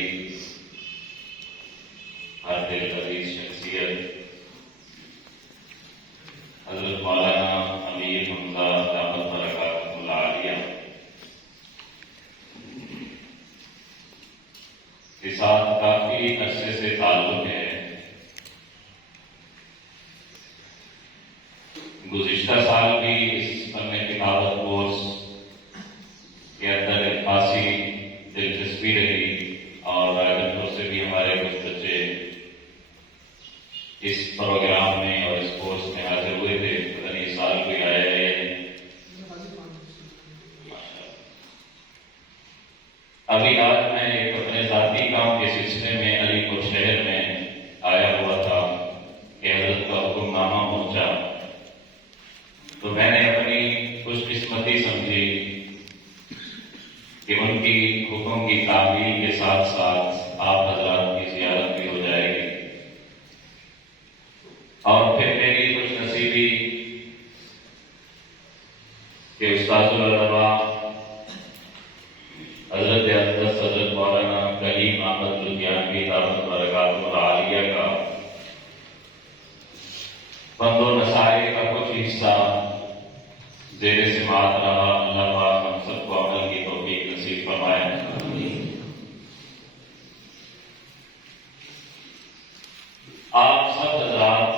بڑی ہر دل عزیز شخصیت حضرت مولانا امیر حمزہ دامت برکاتہ اللہ عالیہ کے ساتھ کافی عرصے سے تعلق ہے۔ گزشتہ سال بھی اس فن کتابت کورس کے اندر ایک خاصی دلچسپی رہی اور راجن پور سے بھی ہمارے کچھ بچے اس پروگرام میں اور اس کورس میں حاضر ہوئے تھے۔ پتہ نہیں اس سال کوئی آیا ہے یا نہیں۔ ابھی آج میں ایک اپنے ذاتی کام کے سلسلے میں علی پور شہر میں آیا ہوا تھا کہ حضرت کا حکم نامہ پہنچا، تو میں نے اپنی خوش قسمتی سمجھی کہ ان کی حکم کی تعمیل کے ساتھ ساتھ آپ حضرات کی زیارت بھی ہو جائے گی، اور پھر میری خوش نصیبی کہ استاد العلماء حضرت اقدس حضرت مولانا کلیم احمد لدھیانوی دامت برکاتہ العالیہ کا بند و نصائح کا کچھ حصہ زیر سماعت رہا۔ اللہ پاک ہم سب کو عمل کی توفیق نصیب فرمائے۔ آپ سب حضرات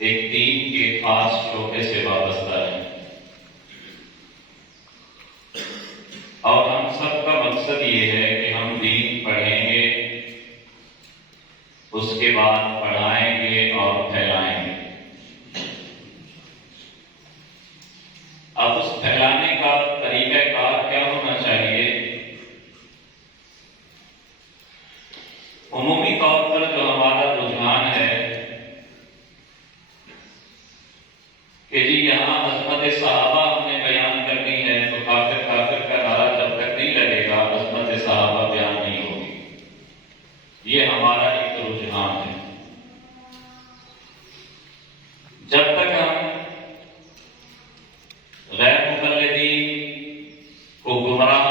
ایک دین کے خاص شعبے سے وابستہ ہیں، اور ہم سب کا مقصد یہ ہے کہ ہم دین پڑھیں گے، اس کے بعد پڑھائیں گے اور پھیلائیں گے۔ اب اس پھیلانے کا طریقہ کار کیا ہونا چاہیے؟ عمومی طور پر جو ہمارا رجحان ہے کہ جی یہاں عظمت صحابہ ہم نے بیان کرنی ہے، تو کافر کافر کا نعرہ جب تک نہیں لگے گا عظمت صحابہ بیان نہیں ہوگی۔ یہ ہمارا ایک رجحان ہے۔ جب تک ہم غیر مقلدین کو گمراہ،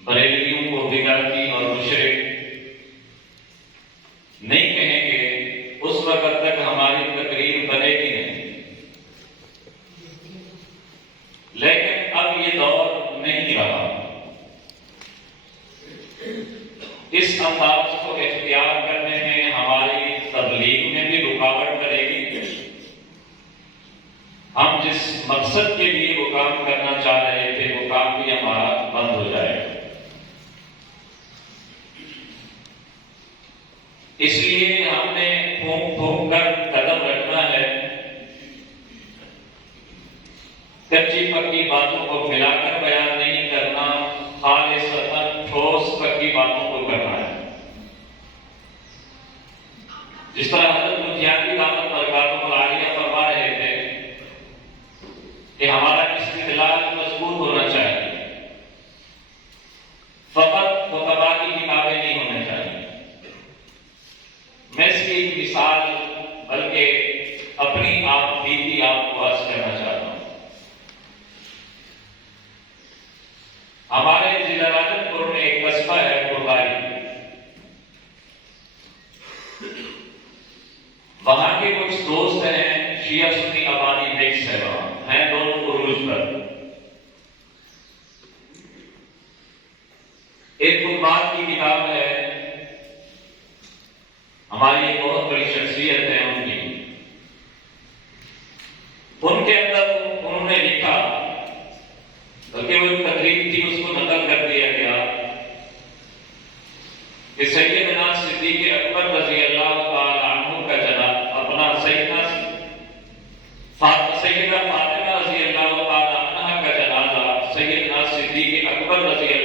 بریلویوں کو بدعتی اور مشرک نہیں کہیں گے، اس وقت تک ہماری تقریر بنے گی نہیں۔ لیکن اب یہ دور نہیں رہا۔ اس انداز کو اختیار کرنے میں ہماری تبلیغ میں بھی رکاوٹ پڑے گی۔ ہم جس مقصد کے لیے وہ کام کرنا چاہ رہے تھے وہ کام بھی ہمارا بند ہو جائے گا۔ اس لیے ہم نے پھونک پھونک کر قدم رکھنا ہے، کچی پکی باتوں کو ملا کر بیان نہیں کرنا، خالصتاً ٹھوس پکی باتوں کو کرنا ہے۔ جس طرح حضرت لدھیانوی دامت برکاتہ العالیہ فرما رہے تھے کہ ہمارا استدلال مضبوط ہونا چاہیے، فقط خطبہ کی کتابیں نہیں ہونا چاہیے۔ میں اس کی ایک مثال بلکہ اپنی آپ بیتی آپ کو عرض کرنا چاہتا ہوں۔ ہمارے ضلع راجن پور میں ایک قصبہ ہے پرباری، وہاں کے کچھ دوست ہیں، شیعہ سنی آبادی مکس ہے، وہاں ہیں دونوں عروج پر۔ ایک خطبات کی کتاب ہے، ہماری ایک بہت بڑی شخصیت ہے ان کی، ان کے اندر انہوں نے لکھا، بلکہ وہ ایک تقریر تھی اس کو نقل کر دیا گیا کہ سیدنا صدیق اکبر رضی اللہ تعالی عنہ کا جناب اپنا سیدنا فاطمہ رضی اللہ تعالی عنہ کا جنازہ سیدنا صدیق اکبر رضی اللہ